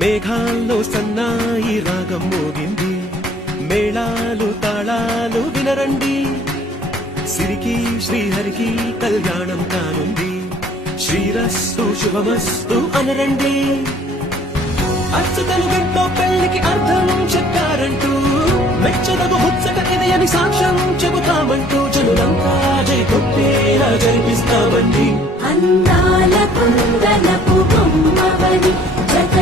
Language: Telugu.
మేఘాల్లో సన్నాయి రాగం మోగింది, మేళాలు తాళాలు వినరండి. సిరికి శ్రీహరికి కళ్యాణం కానుంది, శ్రీరస్తు శుభమస్తు అనరండి. అచ్చతలు గంటో పెళ్లికి అర్థం చెప్పారంటూ, మెచ్చదగు ముచ్చట ఇది అని సాక్ష్యం చెబుతామంటూ, జనులంతా జై కొట్టేలా జరిపిస్తామండి. అందాల కుందనపు బొమ్మవని జగ